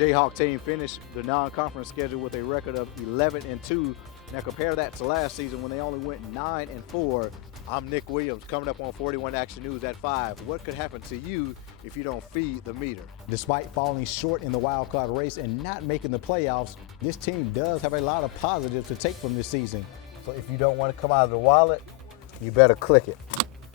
Jayhawk team finished the non-conference schedule with a record of 11-2. Now compare that to last season when they only went 9-4. I'm Nick Williams, coming up on 41 Action News at 5. What could happen to you if you don't feed the meter? Despite falling short in the wild card race and not making the playoffs, this team does have a lot of positives to take from this season. So if you don't want to come out of the wallet, you better click it.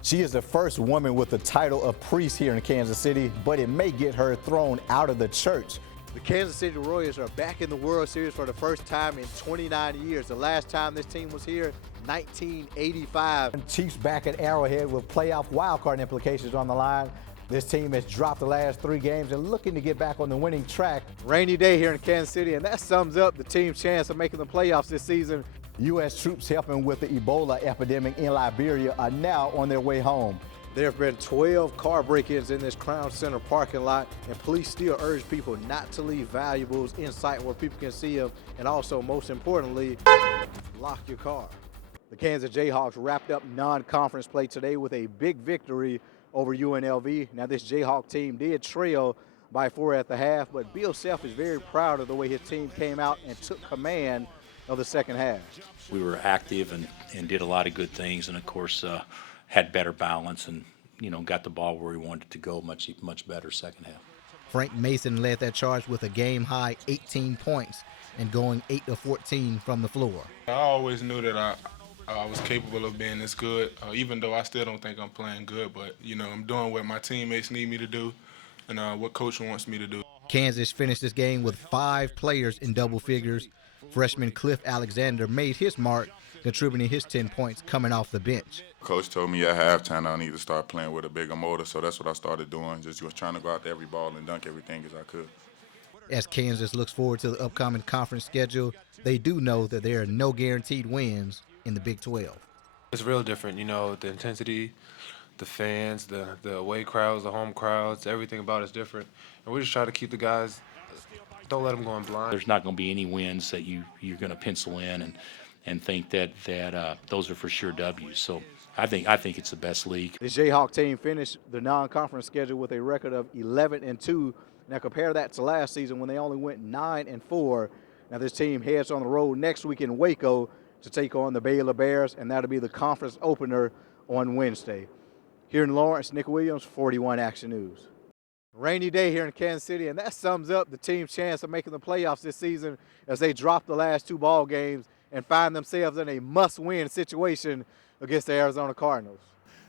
She is the first woman with the title of priest here in Kansas City, but it may get her thrown out of the church. The Kansas City Royals are back in the World Series for the first time in 29 years. The last time this team was here, 1985. Chiefs back at Arrowhead with playoff wildcard implications on the line. This team has dropped the last 3 games and looking to get back on the winning track. Rainy day here in Kansas City, and that sums up the team's chance of making the playoffs this season. U.S. troops helping with the Ebola epidemic in Liberia are now on their way home. There have been 12 car break-ins in this Crown Center parking lot, and police still urge people not to leave valuables in sight where people can see them, and also, most importantly, lock your car. The Kansas Jayhawks wrapped up non-conference play today with a big victory over UNLV. Now, this Jayhawk team did trail by 4 at the half, but Bill Self is very proud of the way his team came out and took command of the second half. We were active and did a lot of good things, and of course had better balance and got the ball where we wanted it to go much better second half. Frank Mason led that charge with a game-high 18 points and going 8 of 14 from the floor. I always knew that I was capable of being this good, even though I still don't think I'm playing good, but I'm doing what my teammates need me to do and what coach wants me to do. Kansas finished this game with 5 players in double figures. Freshman Cliff Alexander made his mark, contributing his 10 points coming off the bench. Coach told me at halftime I need to start playing with a bigger motor, so that's what I started doing. Just was trying to go out to every ball and dunk everything as I could. As Kansas looks forward to the upcoming conference schedule, they do know that there are no guaranteed wins in the Big 12. It's real different, the intensity, the fans, the away crowds, the home crowds, everything about it's different. And we just try to keep the guys, don't let them go in blind. There's not going to be any wins that you're going to pencil in and think that those are for sure W's. So I think it's the best league. The Jayhawk team finished the non-conference schedule with a record of 11-2. Now compare that to last season when they only went 9-4. Now this team heads on the road next week in Waco to take on the Baylor Bears, and that'll be the conference opener on Wednesday. Here in Lawrence, Nick Williams, 41 Action News. Rainy day here in Kansas City, and that sums up the team's chance of making the playoffs this season as they drop the last 2 ball games and find themselves in a must-win situation against the Arizona Cardinals.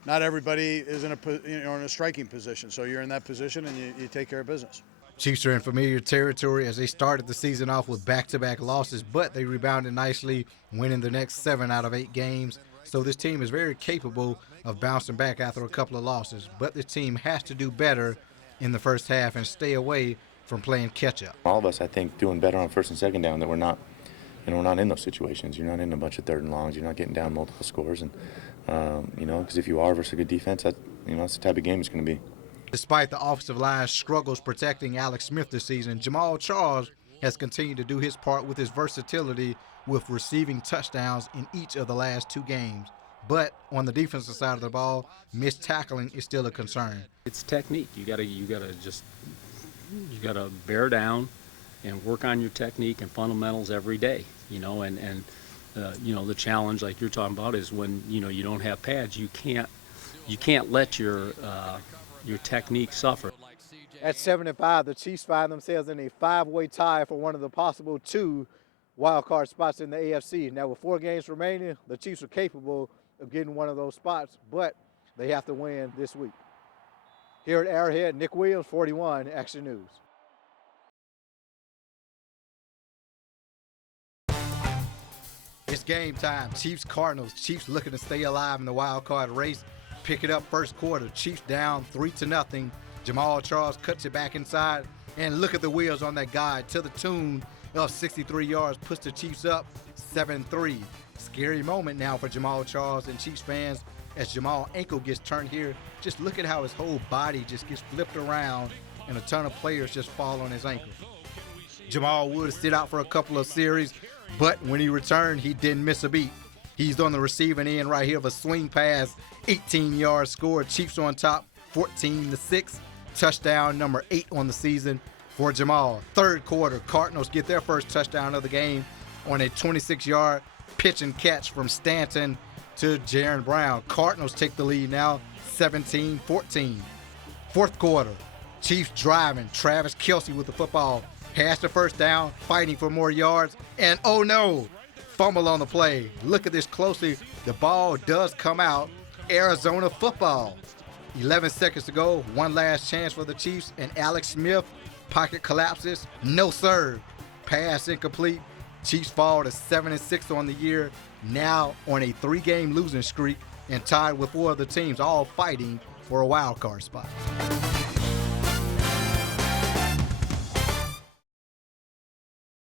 Not everybody is in a striking position, so you're in that position and you take care of business. Chiefs are in familiar territory as they started the season off with back-to-back losses, but they rebounded nicely, winning the next 7 out of 8 games. So this team is very capable of bouncing back after a couple of losses, but this team has to do better in the first half and stay away from playing catch-up. All of us, I think, doing better on first and second down, that we're not in those situations. You're not in a bunch of third and longs. You're not getting down multiple scores, and because if you are versus a good defense, that's the type of game it's going to be. Despite the offensive line's struggles protecting Alex Smith this season, Jamal Charles has continued to do his part with his versatility with receiving touchdowns in each of the last 2 games. But on the defensive side of the ball, missed tackling is still a concern. It's technique. You gotta bear down and work on your technique and fundamentals every day. The challenge, like you're talking about, is when you don't have pads. You can't let your technique suffer. At 7-5, the Chiefs find themselves in a 5-way tie for one of the possible 2 wild-card spots in the AFC. Now, with 4 games remaining, the Chiefs are capable of getting one of those spots, but they have to win this week. Here at Arrowhead, Nick Williams, 41 Action News. It's game time. Chiefs-Cardinals. Chiefs looking to stay alive in the wild-card race. Pick it up first quarter. Chiefs down 3-0. Jamal Charles cuts it back inside, and look at the wheels on that guide to the tune of 63 yards, puts the Chiefs up 7-3. Scary moment now for Jamal Charles and Chiefs fans as Jamal ankle gets turned here. Just look at how his whole body just gets flipped around and a ton of players just fall on his ankle. Jamal would sit out for a couple of series, but when he returned, he didn't miss a beat. He's on the receiving end right here of a swing pass, 18-yard score. Chiefs on top, 14-6. Touchdown number 8 on the season. for Jamal. Third quarter, Cardinals get their first touchdown of the game on a 26-yard pitch and catch from Stanton to Jaron Brown. Cardinals take the lead now, 17-14. Fourth quarter, Chiefs driving. Travis Kelce with the football. Has the first down, fighting for more yards. And oh no, fumble on the play. Look at this closely. The ball does come out. Arizona football. 11 seconds to go. One last chance for the Chiefs. And Alex Smith, pocket collapses. No serve. Pass incomplete. Chiefs fall to 7-6 on the year. Now on a 3-game losing streak and tied with 4 other teams, all fighting for a wild card spot.